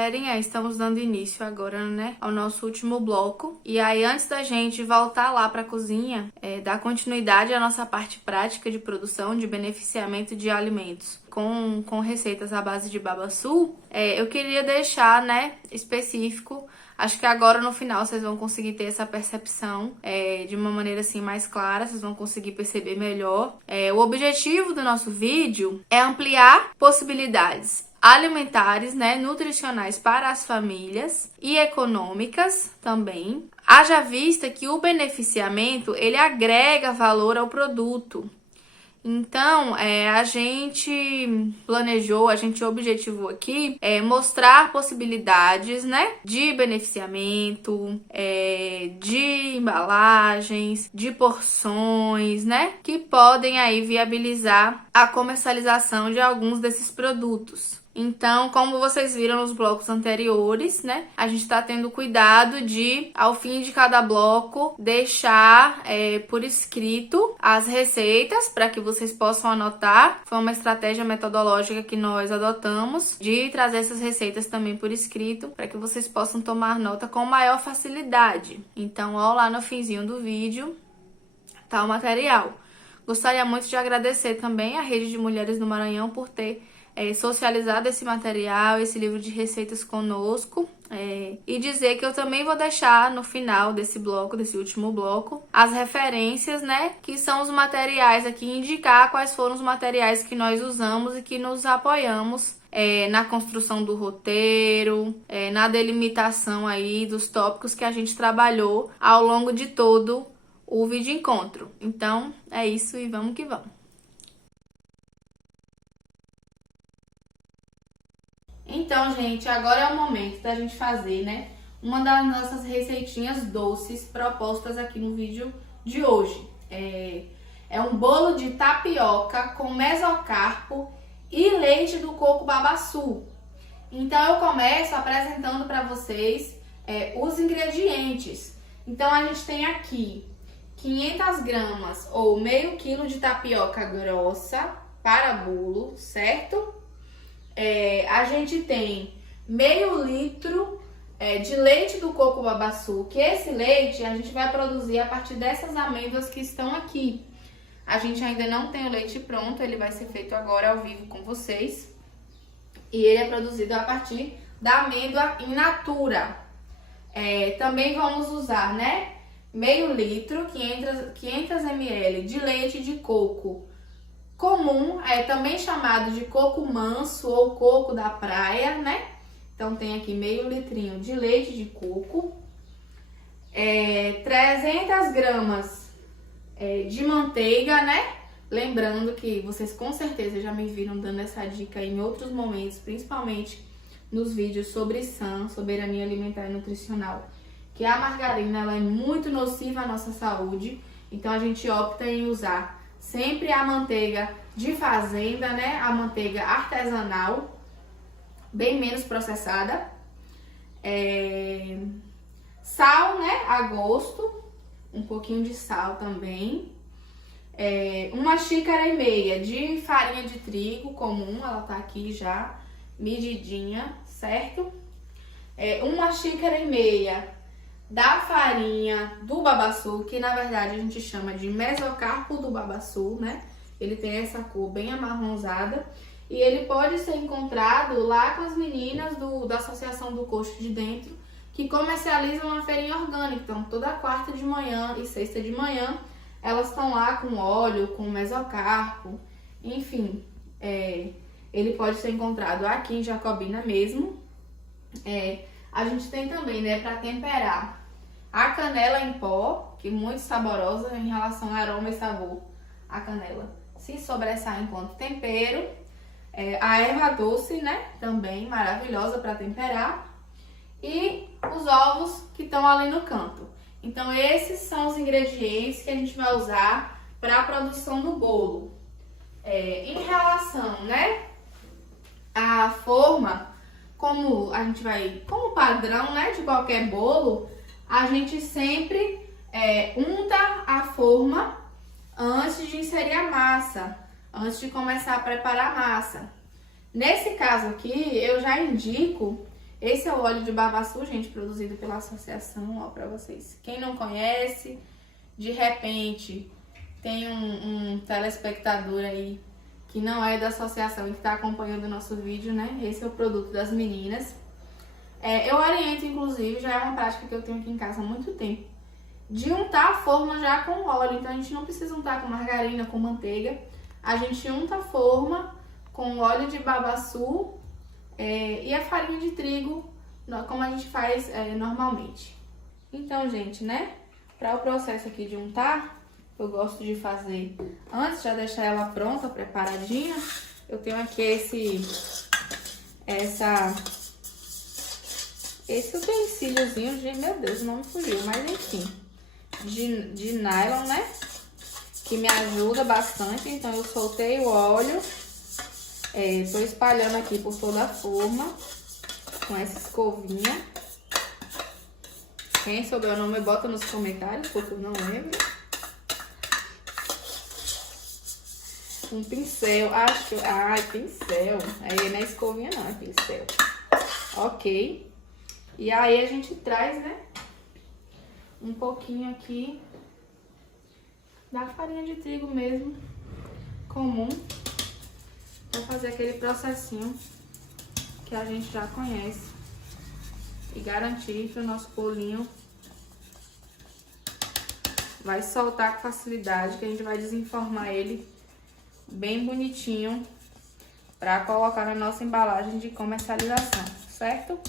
galerinha, estamos dando início agora, né, ao nosso último bloco. E aí, antes da gente voltar lá para a cozinha, dar continuidade à nossa parte prática de produção, de beneficiamento de alimentos com receitas à base de babaçu, eu queria deixar, né, específico. Acho que agora no final vocês vão conseguir ter essa percepção de uma maneira assim mais clara, vocês vão conseguir perceber melhor. O objetivo do nosso vídeo é ampliar possibilidades alimentares, né, nutricionais para as famílias e econômicas também. Haja vista que o beneficiamento, ele agrega valor ao produto. Então, a gente planejou, a gente objetivou aqui mostrar possibilidades, né, de beneficiamento, de embalagens, de porções, né, que podem aí viabilizar a comercialização de alguns desses produtos. Então, como vocês viram nos blocos anteriores, né, a gente está tendo cuidado de, ao fim de cada bloco, deixar por escrito as receitas para que vocês possam anotar. Foi uma estratégia metodológica que nós adotamos de trazer essas receitas também por escrito para que vocês possam tomar nota com maior facilidade. Então, ó, lá no finzinho do vídeo tá o material. Gostaria muito de agradecer também a Rede de Mulheres do Maranhão por ter socializado esse material, esse livro de receitas conosco, e dizer que eu também vou deixar no final desse bloco, desse último bloco, as referências, né, que são os materiais aqui, indicar quais foram os materiais que nós usamos e que nos apoiamos na construção do roteiro, na delimitação aí dos tópicos que a gente trabalhou ao longo de todo o vídeo encontro. Então, é isso e vamos que vamos. Então, gente, agora é o momento da gente fazer, né, uma das nossas receitinhas doces propostas aqui no vídeo de hoje. É um bolo de tapioca com mesocarpo e leite do coco babaçu. Então, eu começo apresentando para vocês os ingredientes. Então, a gente tem aqui 500 gramas ou meio quilo de tapioca grossa para bolo, certo? A gente tem meio litro de leite do coco babaçu, que esse leite a gente vai produzir a partir dessas amêndoas que estão aqui. A gente ainda não tem o leite pronto, ele vai ser feito agora ao vivo com vocês. E ele é produzido a partir da amêndoa in natura. Também vamos usar, né, meio litro, 500 ml de leite de coco comum, também chamado de coco manso ou coco da praia, né? Então tem aqui meio litrinho de leite de coco, 300 gramas de manteiga, né? Lembrando que vocês com certeza já me viram dando essa dica em outros momentos, principalmente nos vídeos sobre SAN, soberania alimentar e nutricional, que a margarina ela é muito nociva à nossa saúde, então a gente opta em usar sempre a manteiga de fazenda, né? A manteiga artesanal, bem menos processada. Sal, né? A gosto, um pouquinho de sal também. 1,5 xícaras de farinha de trigo comum, ela tá aqui já medidinha, certo? 1,5 xícaras da farinha do babaçu, que na verdade a gente chama de mesocarpo do babaçu, né? Ele tem essa cor bem amarronzada e ele pode ser encontrado lá com as meninas da Associação do Coxo de Dentro, que comercializam uma feirinha orgânica. Então, toda quarta de manhã e sexta de manhã, elas estão lá com óleo, com mesocarpo, enfim. Ele pode ser encontrado aqui em Jacobina mesmo. A gente tem também, né, para temperar, a canela em pó, que é muito saborosa em relação ao aroma e sabor. A canela se sobressai enquanto tempero. A erva doce, né, também maravilhosa para temperar. E os ovos que estão ali no canto. Então, esses são os ingredientes que a gente vai usar para a produção do bolo. Em relação, né, à forma, como padrão, né, de qualquer bolo, a gente sempre unta a forma antes de inserir a massa, antes de começar a preparar a massa. Nesse caso aqui, eu já indico Esse é o óleo de babaçu, gente, produzido pela associação, ó, pra vocês. Quem não conhece, de repente, tem um telespectador aí que não é da associação e que tá acompanhando o nosso vídeo, né? Esse é o produto das meninas. Eu oriento, inclusive, já é uma prática que eu tenho aqui em casa há muito tempo, de untar a forma já com óleo. Então, a gente não precisa untar com margarina, com manteiga. A gente unta a forma com óleo de babaçu e a farinha de trigo, como a gente faz normalmente. Então, gente, né? Para o processo aqui de untar, eu gosto de fazer antes, já deixar ela pronta, preparadinha. Eu tenho aqui esse utensíliozinho de, meu Deus, o nome fugiu, mas enfim, de nylon, né? Que me ajuda bastante. Então, eu soltei o óleo, tô espalhando aqui por toda a forma com essa escovinha. Quem souber o nome, bota nos comentários, porque eu não lembro. Um pincel, acho que... Ai, pincel. Aí não é escovinha não, é pincel. Ok. E aí a gente traz, né, um pouquinho aqui da farinha de trigo mesmo, comum, pra fazer aquele processinho que a gente já conhece e garantir que o nosso bolinho vai soltar com facilidade, que a gente vai desenformar ele bem bonitinho para colocar na nossa embalagem de comercialização, certo?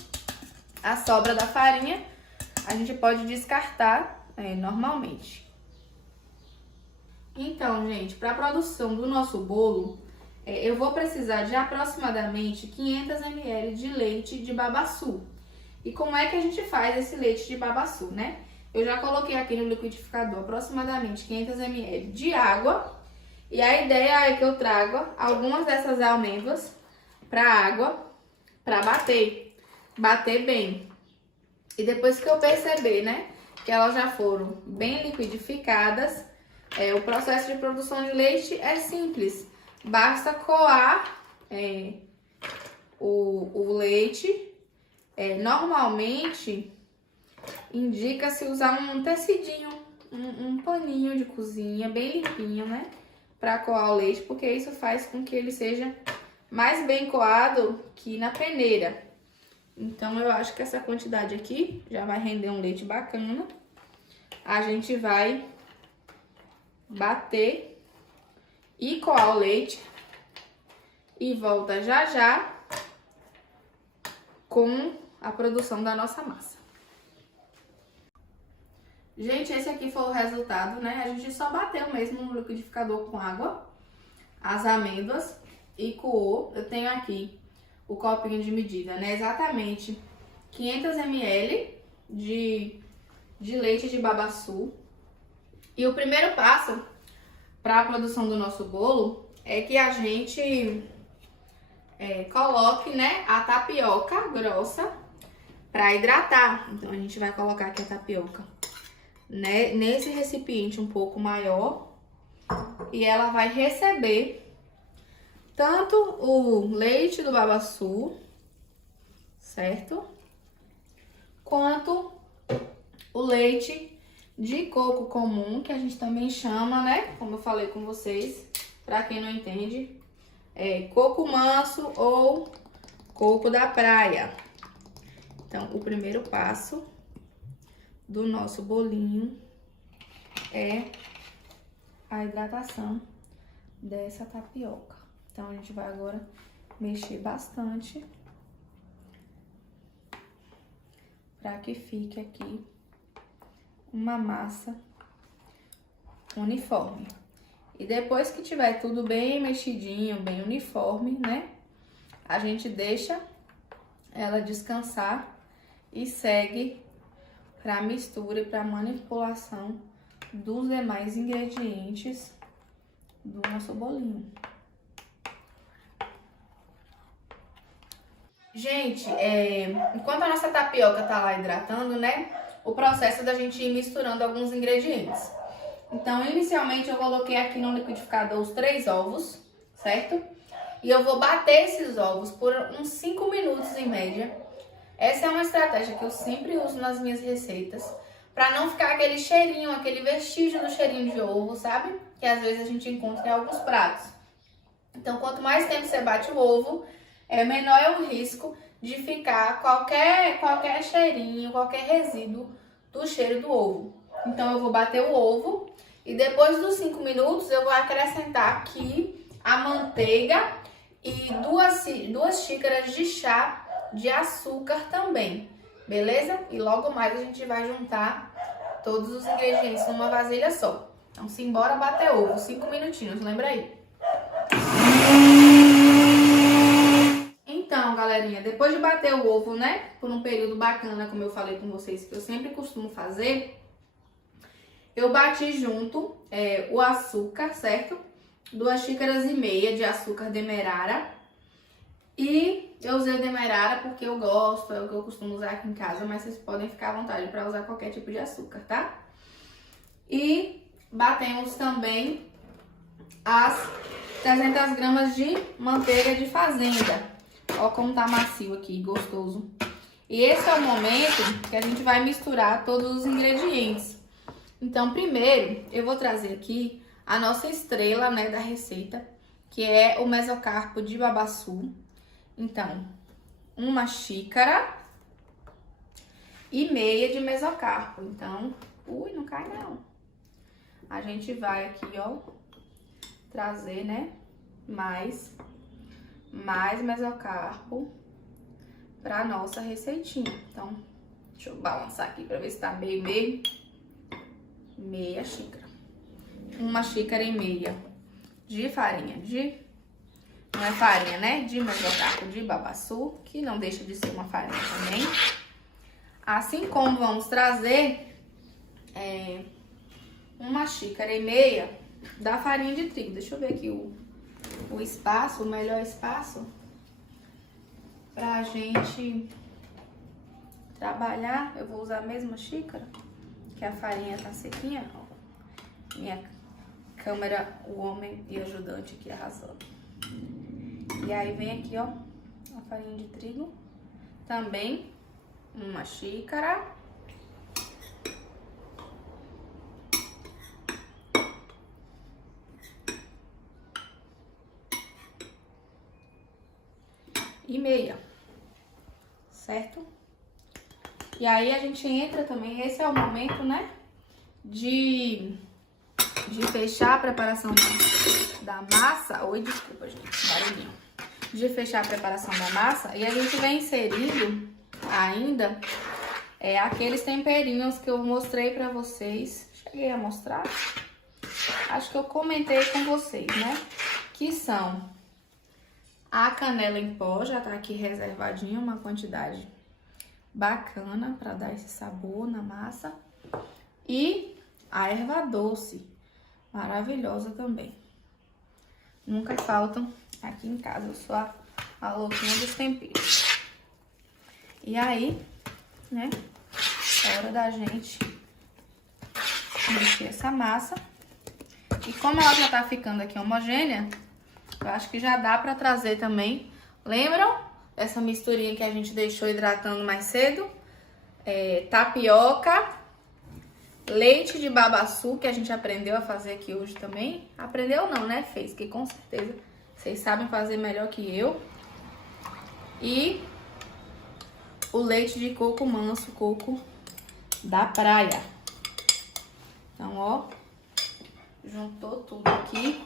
A sobra da farinha a gente pode descartar normalmente. Então, gente, para a produção do nosso bolo, eu vou precisar de aproximadamente 500 ml de leite de babaçu. E como é que a gente faz esse leite de babaçu, né? Eu já coloquei aqui no liquidificador aproximadamente 500 ml de água. E a ideia é que eu traga algumas dessas amêndoas para a água, para bater bem. E depois que eu perceber, né, que elas já foram bem liquidificadas, o processo de produção de leite é simples. Basta coar o leite. Normalmente, indica-se usar um tecidinho, um paninho de cozinha bem limpinho, né? Para coar o leite, porque isso faz com que ele seja mais bem coado que na peneira. Então, eu acho que essa quantidade aqui já vai render um leite bacana. A gente vai bater e coar o leite e volta já já com a produção da nossa massa. Gente, esse aqui foi o resultado, né? A gente só bateu mesmo no liquidificador com água, as amêndoas e coou. Eu tenho aqui o copinho de medida, né? Exatamente 500 ml de leite de babaçu. E o primeiro passo para a produção do nosso bolo é que a gente coloque, né, a tapioca grossa para hidratar. Então, a gente vai colocar aqui a tapioca, né, nesse recipiente um pouco maior, e ela vai receber tanto o leite do babaçu, certo? Quanto o leite de coco comum, que a gente também chama, né? Como eu falei com vocês, para quem não entende, coco manso ou coco da praia. Então, o primeiro passo do nosso bolinho é a hidratação dessa tapioca. Então, a gente vai agora mexer bastante para que fique aqui uma massa uniforme. E depois que tiver tudo bem mexidinho, bem uniforme, né? A gente deixa ela descansar e segue para a mistura e para a manipulação dos demais ingredientes do nosso bolinho. Gente, enquanto a nossa tapioca tá lá hidratando, né? O processo da gente ir misturando alguns ingredientes. Então, inicialmente eu coloquei aqui no liquidificador os 3 ovos, certo? E eu vou bater esses ovos por uns 5 minutos em média. Essa é uma estratégia que eu sempre uso nas minhas receitas, para não ficar aquele cheirinho, aquele vestígio do cheirinho de ovo, sabe? Que às vezes a gente encontra em alguns pratos. Então, quanto mais tempo você bate o ovo, menor é o risco de ficar qualquer cheirinho, qualquer resíduo do cheiro do ovo. Então, eu vou bater o ovo e depois dos 5 minutos eu vou acrescentar aqui a manteiga e duas xícaras de chá de açúcar também, beleza? E logo mais a gente vai juntar todos os ingredientes numa vasilha só. Então, simbora bater ovo, 5 minutinhos, lembra aí? Então, galerinha, depois de bater o ovo, né, por um período bacana, como eu falei com vocês, que eu sempre costumo fazer, eu bati junto o açúcar, certo? 2,5 xícaras de açúcar demerara. E eu usei o demerara porque eu gosto, é o que eu costumo usar aqui em casa, mas vocês podem ficar à vontade para usar qualquer tipo de açúcar, tá? E batemos também as 300 gramas de manteiga de fazenda. Ó como tá macio aqui, gostoso. E esse é o momento que a gente vai misturar todos os ingredientes. Então, primeiro, eu vou trazer aqui a nossa estrela, né, da receita, que é o mesocarpo de babaçu. Então, 1,5 xícara de mesocarpo. Então, não cai não. A gente vai aqui, ó, trazer, né, mais mesocarpo pra nossa receitinha. Então, deixa eu balançar aqui pra ver se tá meio. Meia xícara. 1,5 xícara de farinha não é farinha, né? De mesocarpo de babaçu, que não deixa de ser uma farinha também. Assim como vamos trazer 1,5 xícara da farinha de trigo. Deixa eu ver aqui o espaço, o melhor espaço pra gente trabalhar. Eu vou usar a mesma xícara, que a farinha tá sequinha. Ó. Minha câmera, o homem e ajudante aqui arrasando. E aí vem aqui, ó, a farinha de trigo, também 1 xícara. E meia, certo? E aí a gente entra também, esse é o momento, né, de fechar a preparação da massa. Oi, desculpa, gente, barulhinho. De fechar a preparação da massa, e a gente vai inserindo ainda aqueles temperinhos que eu mostrei pra vocês. Cheguei a mostrar? Acho que eu comentei com vocês, né? Que são a canela em pó, já tá aqui reservadinha, uma quantidade bacana pra dar esse sabor na massa. E a erva doce, maravilhosa também. Nunca faltam aqui em casa, eu sou a louquinha dos temperos. E aí, né, é hora da gente mexer essa massa. E como ela já tá ficando aqui homogênea, eu acho que já dá pra trazer também. Lembram dessa misturinha que a gente deixou hidratando mais cedo? Tapioca, leite de babaçu, que a gente aprendeu a fazer aqui hoje também. Aprendeu não, né? Fez, que com certeza vocês sabem fazer melhor que eu. E o leite de coco manso, coco da praia. Então, ó, juntou tudo aqui.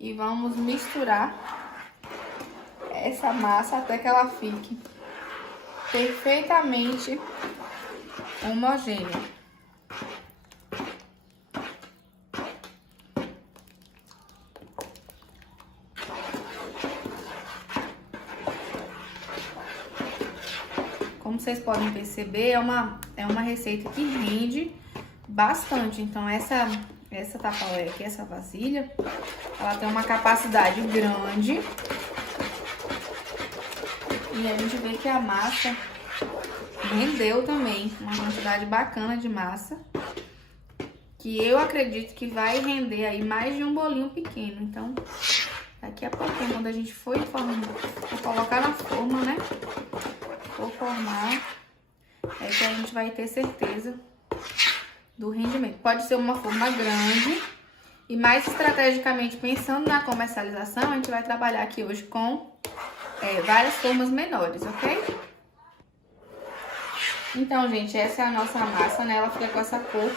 E vamos misturar essa massa até que ela fique perfeitamente homogênea. Como vocês podem perceber, é uma receita que rende bastante. Então, essa tapaué aqui, essa vasilha, ela tem uma capacidade grande. E a gente vê que a massa rendeu também uma quantidade bacana de massa, que eu acredito que vai render aí mais de um bolinho pequeno. Então, daqui a pouquinho, quando a gente for colocar na forma, né, for formar, é que a gente vai ter certeza do rendimento. Pode ser uma forma grande e mais estrategicamente pensando na comercialização, a gente vai trabalhar aqui hoje com várias formas menores, ok? Então, gente, essa é a nossa massa, né? Ela fica com essa cor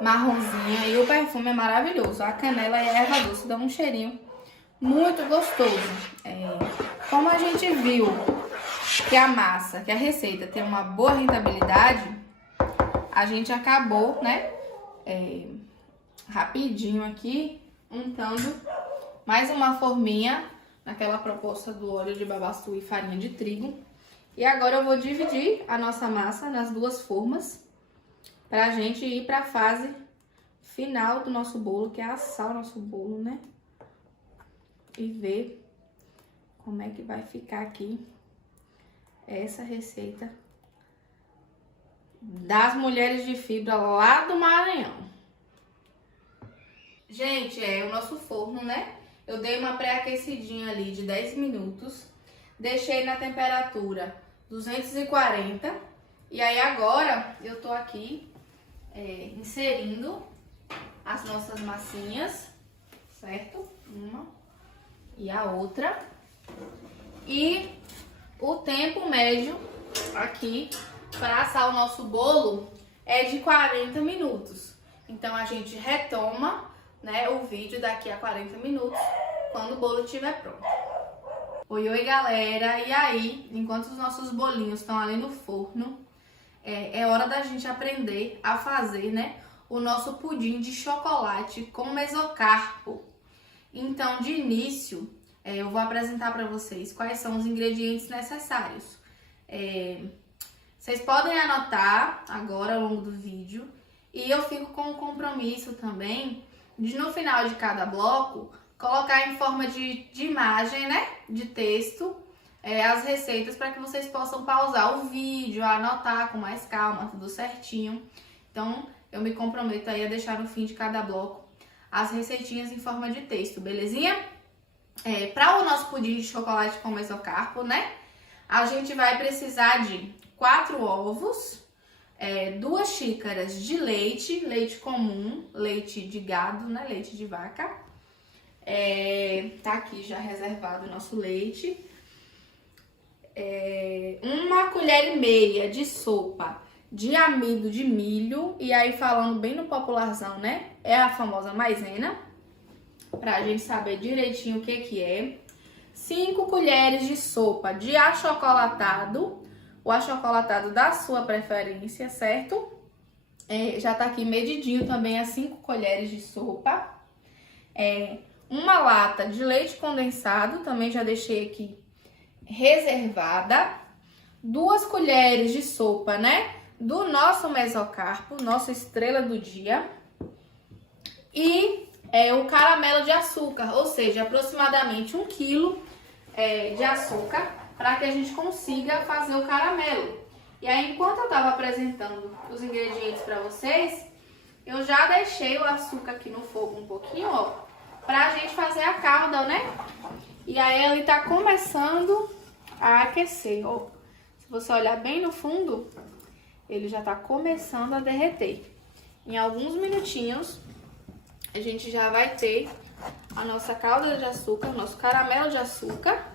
marronzinha e o perfume é maravilhoso. A canela e a erva doce dão um cheirinho muito gostoso. Como a gente viu que a massa, que a receita tem uma boa rentabilidade, a gente acabou, né, rapidinho aqui, untando mais uma forminha naquela proposta do óleo de babaçu e farinha de trigo. E agora eu vou dividir a nossa massa nas duas formas pra gente ir pra fase final do nosso bolo, que é assar o nosso bolo, né? E ver como é que vai ficar aqui essa receita das mulheres de fibra lá do Maranhão. Gente, o nosso forno, né? Eu dei uma pré-aquecidinha ali de 10 minutos. Deixei na temperatura 240. E aí agora eu tô aqui inserindo as nossas massinhas, certo? Uma e a outra. E o tempo médio aqui para assar o nosso bolo é de 40 minutos. Então a gente retoma, né, o vídeo daqui a 40 minutos, quando o bolo estiver pronto. Oi, galera! E aí, enquanto os nossos bolinhos estão ali no forno, é hora da gente aprender a fazer, né, o nosso pudim de chocolate com mesocarpo. Então, de início, eu vou apresentar para vocês quais são os ingredientes necessários. Vocês podem anotar agora ao longo do vídeo. E eu fico com o compromisso também de, no final de cada bloco, colocar em forma de imagem, né, de texto, as receitas para que vocês possam pausar o vídeo, anotar com mais calma, tudo certinho. Então, eu me comprometo aí a deixar no fim de cada bloco as receitinhas em forma de texto, belezinha? Para o nosso pudim de chocolate com mesocarpo, né, a gente vai precisar de 4 ovos, 2 xícaras de leite comum, leite de gado, né, leite de vaca. Tá aqui já reservado o nosso leite. 1,5 colher de sopa de amido de milho. E aí, falando bem no popularzão, né? É a famosa maisena. Pra gente saber direitinho o que é. 5 colheres de sopa de achocolatado. O achocolatado da sua preferência, certo? Já tá aqui medidinho também as 5 colheres de sopa. Uma lata de leite condensado, também já deixei aqui reservada. 2 colheres de sopa, né, do nosso mesocarpo, nossa estrela do dia. E o caramelo de açúcar, ou seja, aproximadamente 1 quilo de açúcar, para que a gente consiga fazer o caramelo. E aí, enquanto eu tava apresentando os ingredientes para vocês, eu já deixei o açúcar aqui no fogo um pouquinho, ó, pra gente fazer a calda, né? E aí ele tá começando a aquecer, ó. Se você olhar bem no fundo, ele já tá começando a derreter. Em alguns minutinhos, a gente já vai ter a nossa calda de açúcar, o nosso caramelo de açúcar,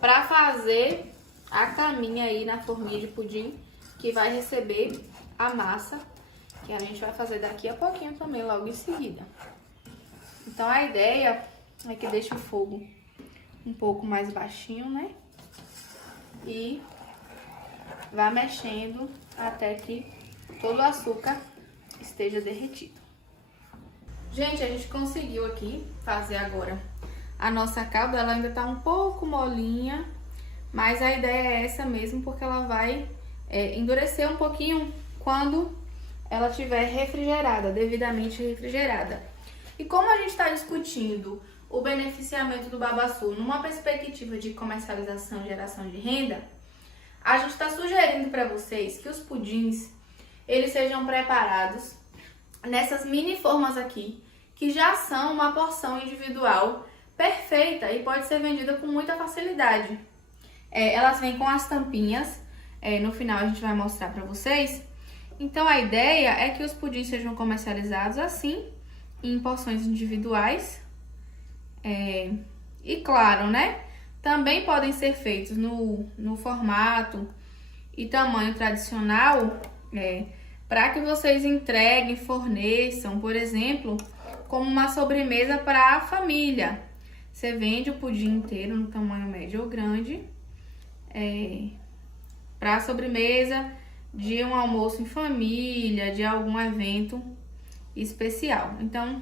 pra fazer a caminha aí na forminha de pudim, que vai receber a massa, que a gente vai fazer daqui a pouquinho também, logo em seguida. Então, a ideia é que deixe o fogo um pouco mais baixinho, né? E vá mexendo até que todo o açúcar esteja derretido. Gente, a gente conseguiu aqui fazer agora a nossa calda. Ela ainda tá um pouco molinha, mas a ideia é essa mesmo, porque ela vai endurecer um pouquinho quando ela estiver refrigerada, devidamente refrigerada. E como a gente está discutindo o beneficiamento do babaçu numa perspectiva de comercialização e geração de renda, a gente está sugerindo para vocês que os pudins eles sejam preparados nessas mini formas aqui, que já são uma porção individual perfeita e pode ser vendida com muita facilidade. Elas vêm com as tampinhas, no final a gente vai mostrar pra vocês. Então a ideia é que os pudins sejam comercializados assim, em porções individuais. E claro, né? Também podem ser feitos no formato e tamanho tradicional, para que vocês entreguem, forneçam, por exemplo, como uma sobremesa para a família. Você vende o pudim inteiro no tamanho médio ou grande, para sobremesa de um almoço em família, de algum evento especial. Então,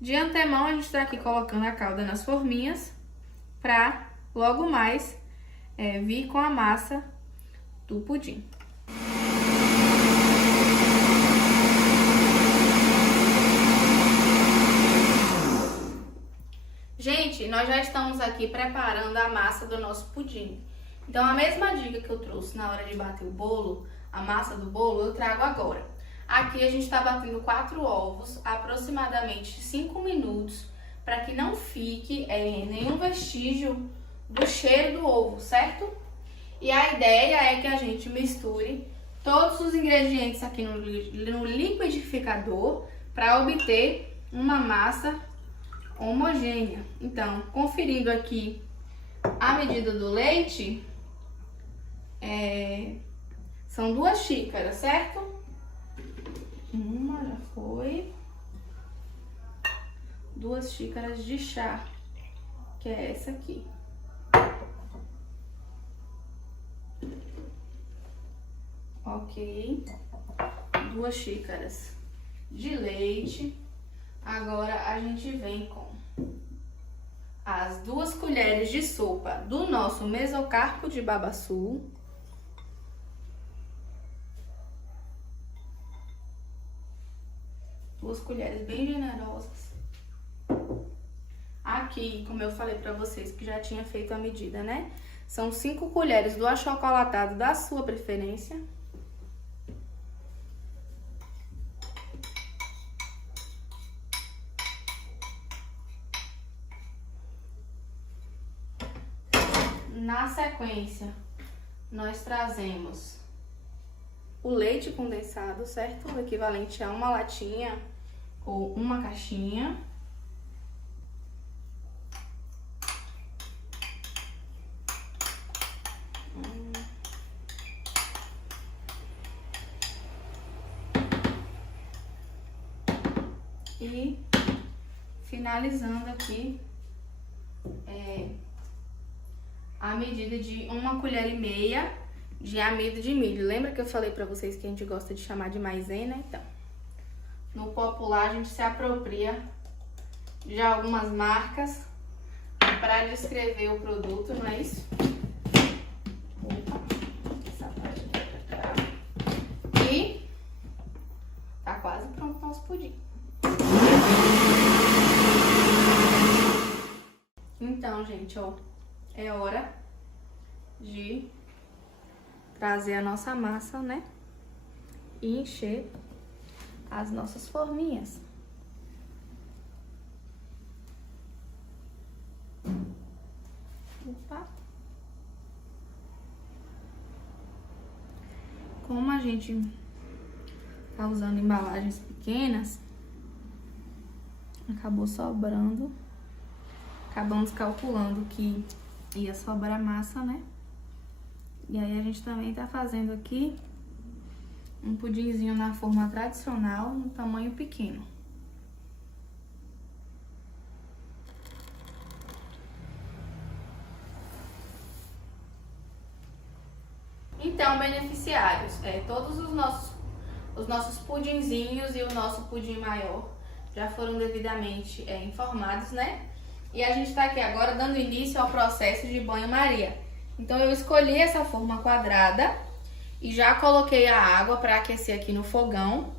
de antemão, a gente está aqui colocando a calda nas forminhas para logo mais vir com a massa do pudim. Gente, nós já estamos aqui preparando a massa do nosso pudim. Então, a mesma dica que eu trouxe na hora de bater o bolo, a massa do bolo, eu trago agora. Aqui a gente está batendo 4 ovos, aproximadamente 5 minutos, para que não fique nenhum vestígio do cheiro do ovo, certo? E a ideia é que a gente misture todos os ingredientes aqui no liquidificador para obter uma massa homogênea. Então, conferindo aqui a medida do leite, são 2 xícaras, certo? Uma já foi. 2 xícaras de chá, que é essa aqui. Ok. 2 xícaras de leite. Agora a gente vem com as 2 colheres de sopa do nosso mesocarpo de babaçu. Duas colheres bem generosas. Aqui, como eu falei pra vocês, que já tinha feito a medida, né? São 5 colheres do achocolatado da sua preferência. Na sequência, nós trazemos o leite condensado, certo? O equivalente a uma latinha ou uma caixinha. E finalizando aqui a medida de 1,5 colher de amido de milho. Lembra que eu falei pra vocês que a gente gosta de chamar de maisena? Então, no popular a gente se apropria de algumas marcas para descrever o produto, não é isso? Opa, essa parte aqui pra cá. E tá quase pronto o nosso pudim. Então, gente, ó, é hora de trazer a nossa massa, né? E encher as nossas forminhas. Opa! Como a gente tá usando embalagens pequenas, acabou sobrando. Acabamos calculando que ia sobrar massa, né? E aí a gente também tá fazendo aqui um pudinzinho na forma tradicional, no tamanho pequeno. Então, beneficiários, todos os nossos pudinzinhos e o nosso pudim maior já foram devidamente informados, né? E a gente tá aqui agora dando início ao processo de banho-maria. Então, eu escolhi essa forma quadrada e já coloquei a água para aquecer aqui no fogão.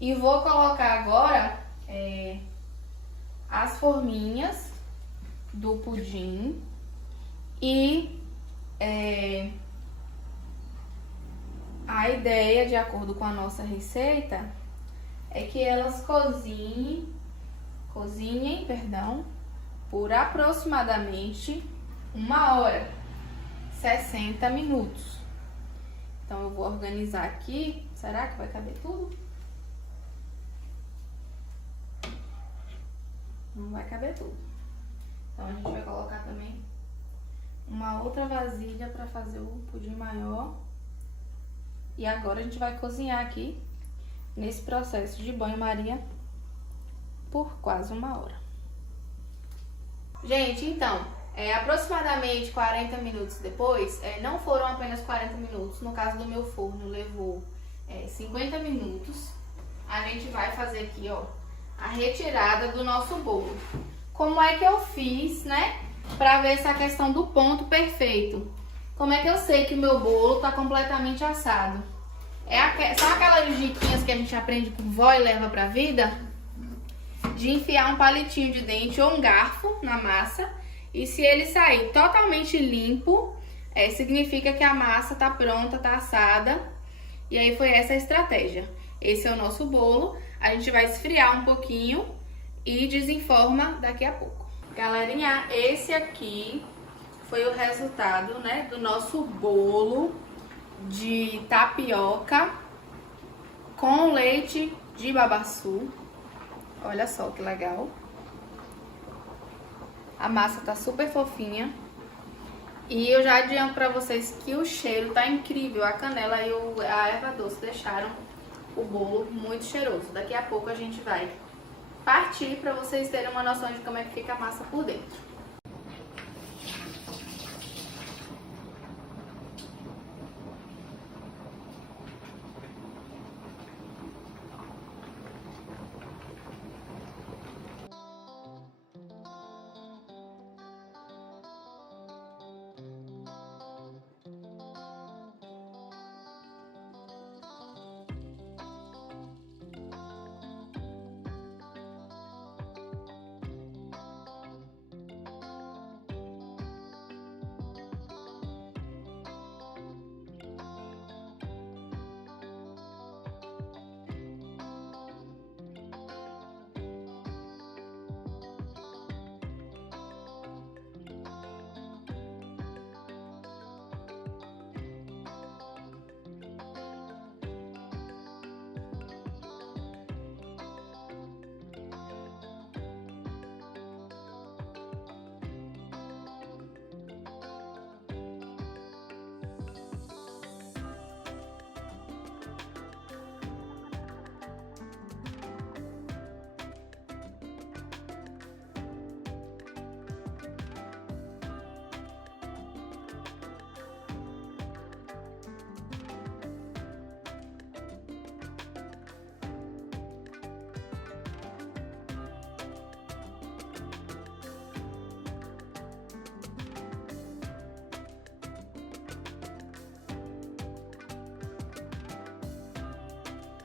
E vou colocar agora as forminhas do pudim e a ideia, de acordo com a nossa receita, é que elas cozinhem, por aproximadamente 1 hora, 60 minutos. Então eu vou organizar aqui. Será que vai caber tudo? Não vai caber tudo. Então a gente vai colocar também uma outra vasilha para fazer o pudim maior. E agora a gente vai cozinhar aqui nesse processo de banho-maria por quase 1 hora. Gente, então, aproximadamente 40 minutos depois, não foram apenas 40 minutos, no caso do meu forno levou 50 minutos. A gente vai fazer aqui, ó, a retirada do nosso bolo. Como é que eu fiz, né, pra ver essa questão do ponto perfeito? Como é que eu sei que o meu bolo tá completamente assado? São aquelas diquinhas que a gente aprende com vó e leva pra vida? De enfiar um palitinho de dente ou um garfo na massa. E se ele sair totalmente limpo, significa que a massa tá pronta, tá assada. E aí foi essa a estratégia. Esse é o nosso bolo. A gente vai esfriar um pouquinho e desenforma daqui a pouco. Galerinha, esse aqui foi o resultado, né, do nosso bolo de tapioca com leite de babaçu. Olha só que legal. A massa tá super fofinha. E eu já adianto pra vocês que o cheiro tá incrível. A canela e a erva doce deixaram o bolo muito cheiroso. Daqui a pouco a gente vai partir pra vocês terem uma noção de como é que fica a massa por dentro.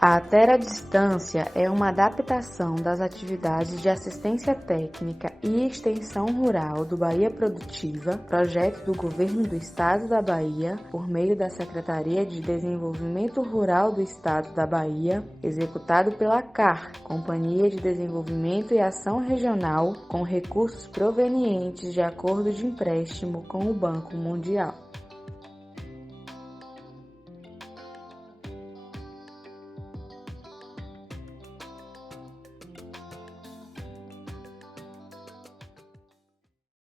A Terra à Distância é uma adaptação das atividades de assistência técnica e extensão rural do Bahia Produtiva, projeto do Governo do Estado da Bahia, por meio da Secretaria de Desenvolvimento Rural do Estado da Bahia, executado pela CAR, Companhia de Desenvolvimento e Ação Regional, com recursos provenientes de acordo de empréstimo com o Banco Mundial.